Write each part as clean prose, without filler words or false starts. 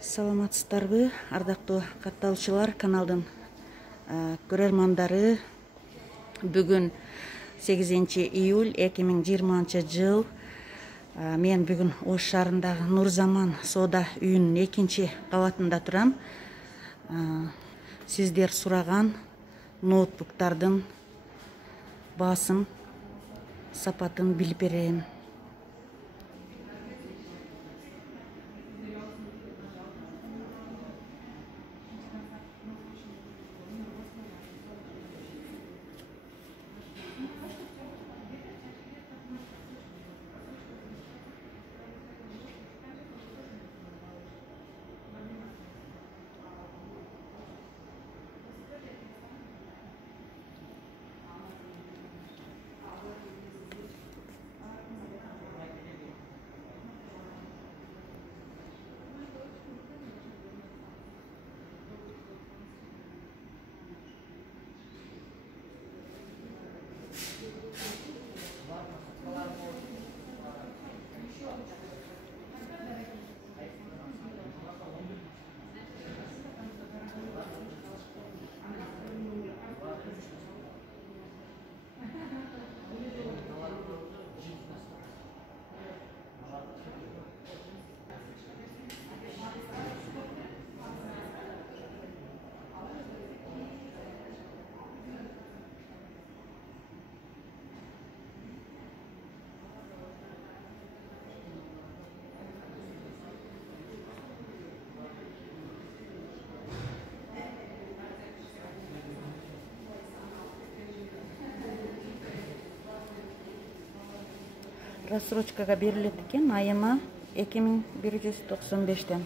Саламатсыздарбы, ардактуу катталуучулар, каналдын көрөрмандары. Бүгүн 8 июль 2020 жыл. Мен бүгүн Ош шаарындагы Нурзаман соода үйүнүн 2 кабатында турам. Сиздер сураган ноутбуктардын баасын, сапатын билип берем. Рассрочкага берилет экен, айына 2195 тен.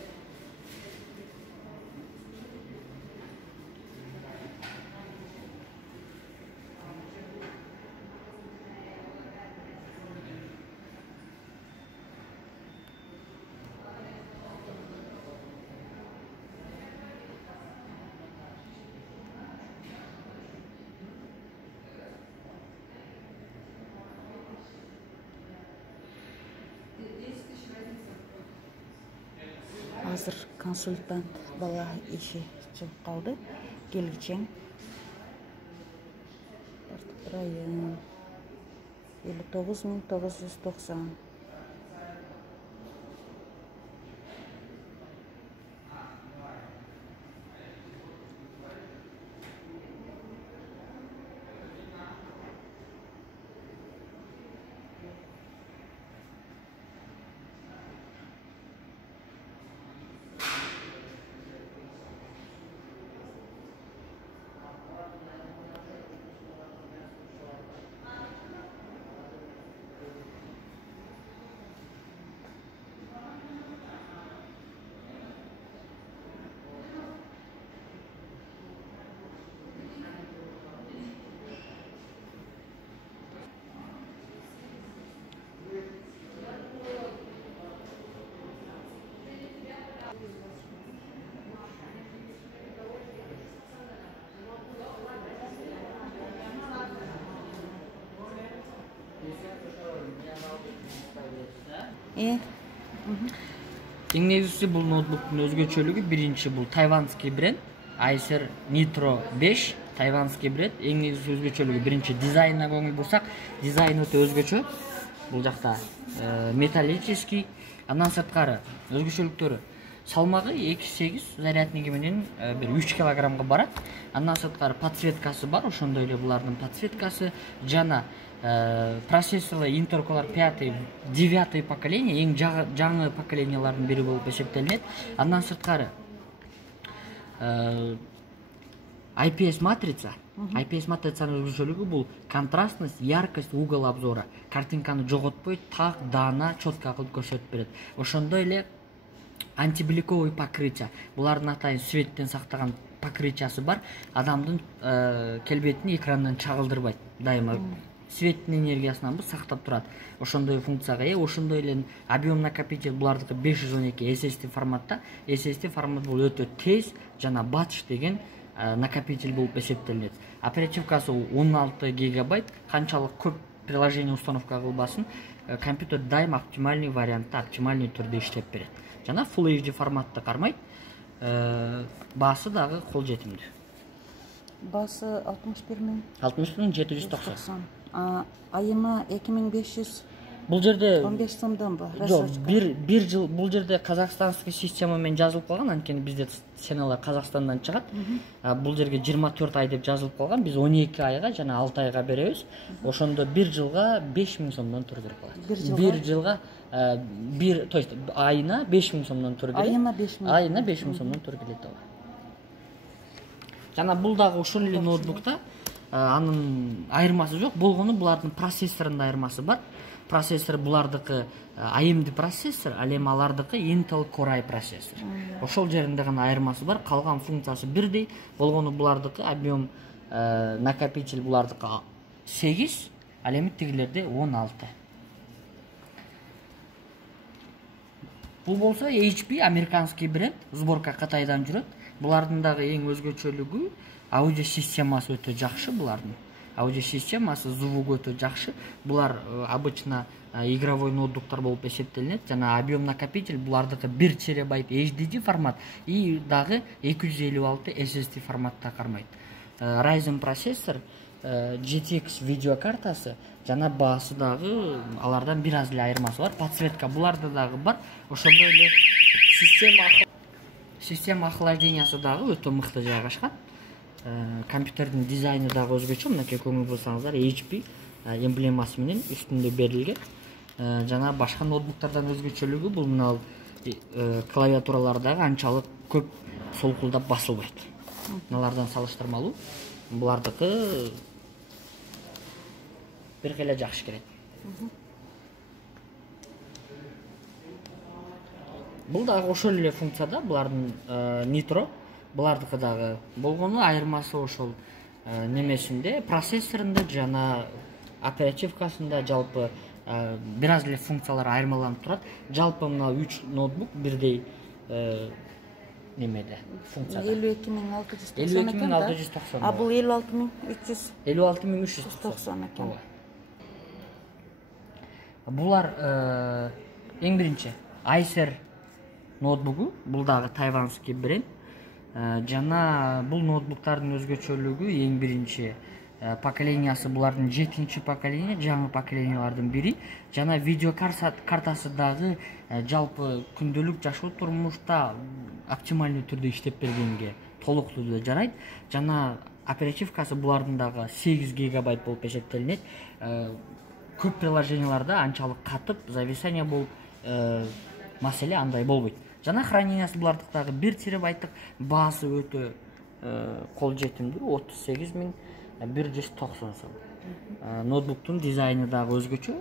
Азыр консультант бала иши чыгып калды. Келгичең. Район 59990. Эң негизгиси бул ноутбуктун өзгөчөлүгү биринчи бул тайванский бренд Acer Nitro 5 тайванский бренд. Эң негизги өзгөчөлүгү биринчи дизайнына көңүл бурсак, дизайн өтө өзгөчө. Бул жакта металлический, андан сырткары өзгөчөлүктөрү салмагы 2,8, зарядниги менен бир 3 килограммга барат. Андан сырткары подсветкасы бар, ошондой эле булардын подсветкасы жана процессорлор Intel-колор 5-9 поколение, эң жаңы поколениялардын бири болуп эсептелинет. Андан сырткары IPS матрица. IPS матрицанын өзгөчөлүгү бул контрастность, яркость, угол обзора. Картинканы жоготпой, так, даана, четко кылып көрсөтүп берет. Ошондой эле антибликовый покрытие. Булардын атайын светтен сактаган покрытиясы бар. Адамдын келбетин экрандан чагылдырбайт. Дайыма светтин энергиясынан сактап турат. Ошондой функцияга ээ. Ошондой эле объем накопитель булардыкы 512 SSD форматта. SSD формат бул өтө тез жана батыш деген накопитель болуп эсептелинет. Оперативкасы 16 гигабайт, канчалык көп приложение установка кылбасын, компьютер дайым оптимальный вариантта, оптимальный түрдө иштеп берет. Жана Full HD форматты кармайт. Баасы дагы кол жетимдүү. Басы 61.790. Айына 2500. Бул жерде 15 сомдон ба? Жок, бир жыл бул жерде казакстанский система менен жазылып калган, анткени бизде ценалар Казакстандан чыгат. Бул жерге 24 ай деп жазылып калган. Биз 12 айга жана 6 айга беребиз. Ошондо бир жылга 5000 сомдон тур берип калат. Бир жылга то есть айына 5000 сомдон тур келет. Айына 5000 сомдон тур келет. Жана бул дагы ошол эле ноутбукта анын айырмасы жок. Болгону булардын процессорунда айырмасы бар. Процессор булардыкы AMD процессор, ал эми алардыкы Intel Core i процессор. Ошол жеринде гана айырмасы бар. Калган функциясы бирдей. Болгону булардыкы объем накопитель булардыкы 8, ал эми тигилерде 16. Бул болсо HP американский бренд, сборка Кытайдан жүрөт. Булардын дагы эң өзгөчөлүгү аудио системасы өтө жакшы булардын. Аудио системасы, звук өтө жакшы. Булар обычно игровой ноутбуктар болуп эсептелинет. Жана объем накопитель булардыкы 1 терабайт HDD формат и дагы 256 SSD форматта кармайт. Ryzen процессор, GTX видеокартасы жана баасы дагы алардан бир аз эле айырмасы бар. Подсветка буларда дагы бар. Ошондой эле система охлаждениясы дагы өтө мыкты жайгашкан. Компьютердин дизайны дагы өзгөчө. Мынакей көңүл бурсаңыздар, HP эмблемасы менен үстүндө берилген. Жана башка ноутбуктардан өзгөчөлүгү бул мына клавиатуралар дагы анчалык көп солкулдап басылбайт. Мыналардан салыштырмалуу булардыкы бир кыйла жакшы келет. Бул дагы ошол эле функцияда, булардын Nitro, булардыкы дагы болгону айырмасы ошол немесинде, процессорунда жана оперативкасында жалпы бир аз эле функциялар айырмаланып турат. Жалпы мына 3 ноутбук бирдей немеде функцияда. 52.690 А бул 56.300. 56.390 экен. Булар эң биринчи Acer ноутбугу, бул дагы тайванский бренд. Жана бул ноутбуктардын өзгөчөлүгү эң биринчи поколениясы булардын 7-чи поколение, жаңы поколениялардын бири. Жана видео картасы дагы жалпы күндөлүк жашоо турмушта оптимальный түрдө иштеп бергенге толуктуу жарайт. Жана оперативкасы булардын дагы 8 гигабайт болуп эсептелинет. Көп приложенияларда анчалык катып, зависание болуп маселе андай болбойт. Жана хранениясы булардыкдагы 1 терабайттык, баасы өтө кол жетимдүү, 38.190 сом. Ноутбуктун дизайны дагы өзгөчө,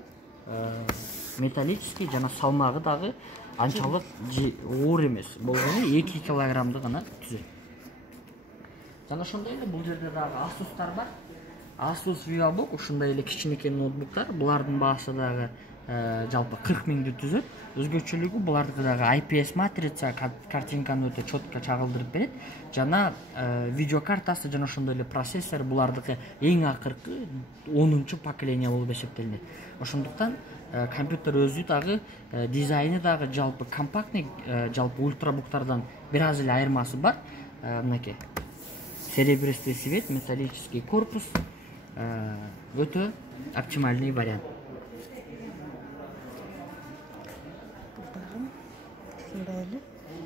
металлический жана салмагы дагы анчалык оор эмес. Болгону 2 килограммды гана түзөт. Жана ошондой эле бул жерде дагы Asus'тар бар. Asus VivoBook ушундай эле кичинекей ноутбуктар. Булардын баасы дагы жалпы 40 миңди түзөт. Өзгөчөлүгү булардыкы дагы IPS матрица, картинканы өтө чөткө чагылдырып берет. Жана видеокартасы жана ошондой эле процессор булардыкы эң акыркы 10-чу поколение болуп эсептелинет. Ошондуктан компьютер өзү дагы дизайны дагы жалпы компактный, жалпы ультрабуктардан бир аз эле айырмасы бар. Мынакей серебристый цвет, металлический корпус, өтө оптимальный вариант.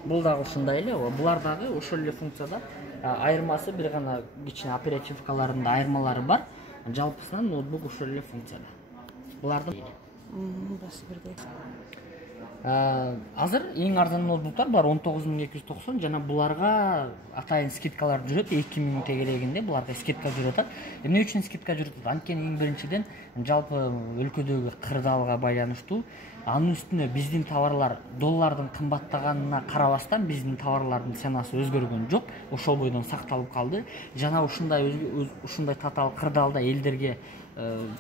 Бул дагы ушундай эле, булар дагы ошол эле функцияда. Айырмасы бир гана кичине оперативкаларында айырмалары бар. Жалпысынан ноутбук ошол эле функцияда. Булардын басы бирдей. Азыр эң арзан ноутбуктар бар 19.290 жана буларга атайын скидкалар жүрөт. 2000 тегерегинде буларга скидка жүрөт. Эмне үчүн скидка жүрөт? Анткени эң биринчиден жалпы өлкөдөгү кырдаалга байланыштуу. Анын үстүнө биздин товарлар доллардын кымбаттаганына карабастан биздин товарлардын ценасы өзгөргөн жок. Ошол бойдон сакталып калды. Жана ушундай татаал кырдаалда элдерге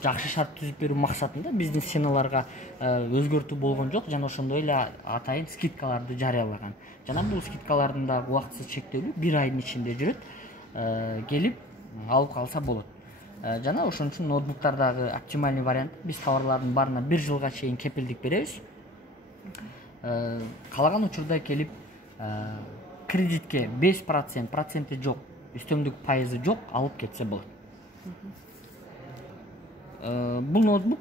жакшы шарт түзүп берүү максатында биздин ценаларга өзгөртүү болгон жок. Жана ошондой эле атайын скидкаларды жарыялаган. Жана бул скидкалардын дагы убактысыз чектелүү 1 айдын ичинде жүрөт. Келип алып калса болот. жана ошон үчүн ноутбуктардагы оптимальный вариант биз товарлардын баарына 1 жылга чейин кепилдик беребиз. Каалаган учурда келип кредитке 5% проценти жок, үстөмдүк пайызы жок алып кетсе болот. Бул ноутбук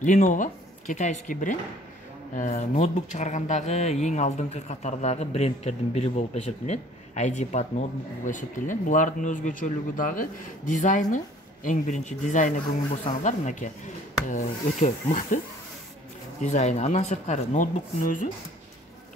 Lenovo китайский бренд, ноутбук чыгаргандагы эң алдыңкы катардагы брендтердин бири болуп эсептелет. IdeaPad ноутбук болуп эсептелет. Булардын өзгөчөлүгү дагы дизайны, эң биринчи дизайны көңүл бурсаңыздар, мынакей өтө мыкты дизайны. Андан сырткары ноутбуктун өзү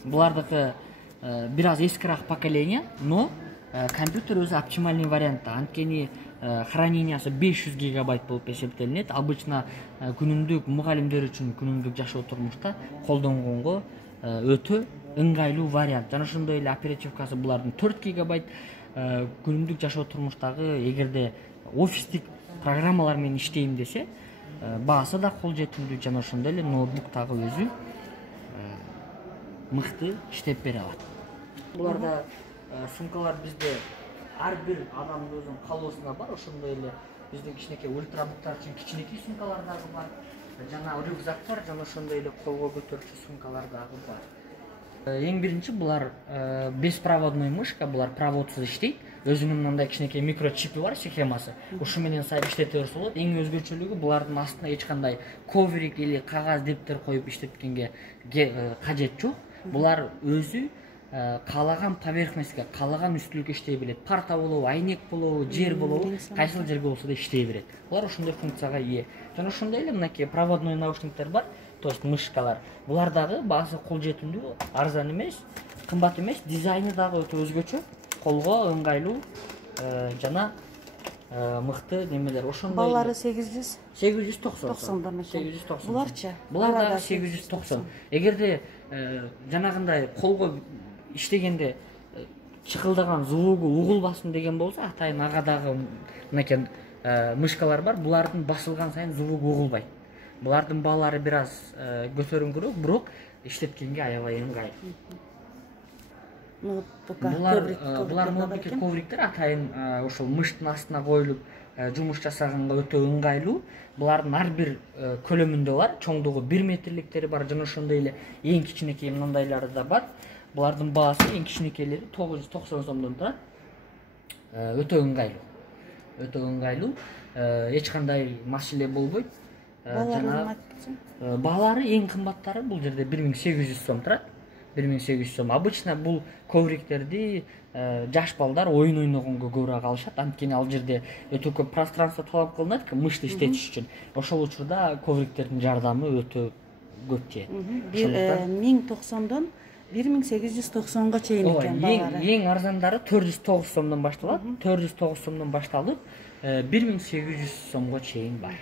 булардыкы бир аз эскирак поколение, но компьютер өзү оптимальный вариантта. Анткени хранениясы 500 гигабайт болуп эсептелинет. Обычно күнүмдүк мугалимдер үчүн күнүмдүк жашоо турмушта колдонгонго өтө ыңгайлуу вариант. Жана ошондой эле оперативкасы булардын 4 гигабайт. Күнүмдүк жашоо турмуштагы эгерде офистик программалар менен иштейм десе, баасы да кол жетимдүү, жана ошондой эле ноутбуктагы өзү мыкты иштеп бере алат. Буларда сумкалар бизде ар бир адамдын өзүнүн калоосунда бар. Ошондой эле биздин кичинекей ультрабуктар үчүн кичинекей сумкалар дагы бар. Жана рюкзактар, жана ошондой эле колго көтөрчү сумкалар дагы бар. Эң биринчи булар беспроводной мышка, булар проводсуз иштейт. Өзүнүн мындай кичинекей микрочипи бар, схемасы. Ушу менен сайып иштете берсе болот. Эң өзгөчөлүгү булардын астына эч кандай коврик или кагаз дептер коюп иштеткенге кажет жок. Булар өзү каалаган поверхностька, каалаган үстүлүккө иштей билет. Парта болобу, айнек болобу, жер болобу, кайсыл жерге болсо да иштей берет. Булар ошондой функцияга ээ. Жана ошондой эле мынакей проводной наушниктер бар, то есть мышкалар. Булар дагы баасы кол жетимдүү, арзан эмес, кымбат эмес, дизайны дагы өтө өзгөчө, колго ыңгайлуу жана мыкты немелер. Ошондой Баллары 890. 890. Буларчы? Булар дагы 890. Эгерде жанагындай колго иштегенде чыкылдаган звугу угулбасын деген болсо, атайын агадагы мынакей мышкалар бар. Булардын басылган сайын звугу угулбайт. Булардын баалары бир аз көтөрүңкүрөөк, бирок иштеткенге аябай ыңгайлуу. Булар ноутбуктер ковриктер атайын ошол мыштын астына коюлуп жумуш жасаганга өтө ыңгайлуу. Булардын ар бир көлөмүндө бар, чоңдугу 1 метрликтери бар, жана ошондой эле эң кичинекей мындайлары да бар. Булардын баасы эң кичинекейлери 990 сомдон турат. Өтө ыңгайлуу. Өтө ыңгайлуу. Эч кандай маселе болбойт. Баалары эң кымбаттары бул жерде 1800 сом турат. 1800 сом. Обычно бул ковриктерди жаш балдар оюн ойногонго көбүрөөк алышат. Анткени ал жерде өтө көп пространство талап кылынат, мышты иштетиш үчүн. Ошол учурда ковриктердин жардамы өтө көп тиет. 1090дон 1890га чейин экен баалары. Эң арзандары 409 сомдон башталат. 409 сомдон башталып 1800 сомго чейин бар.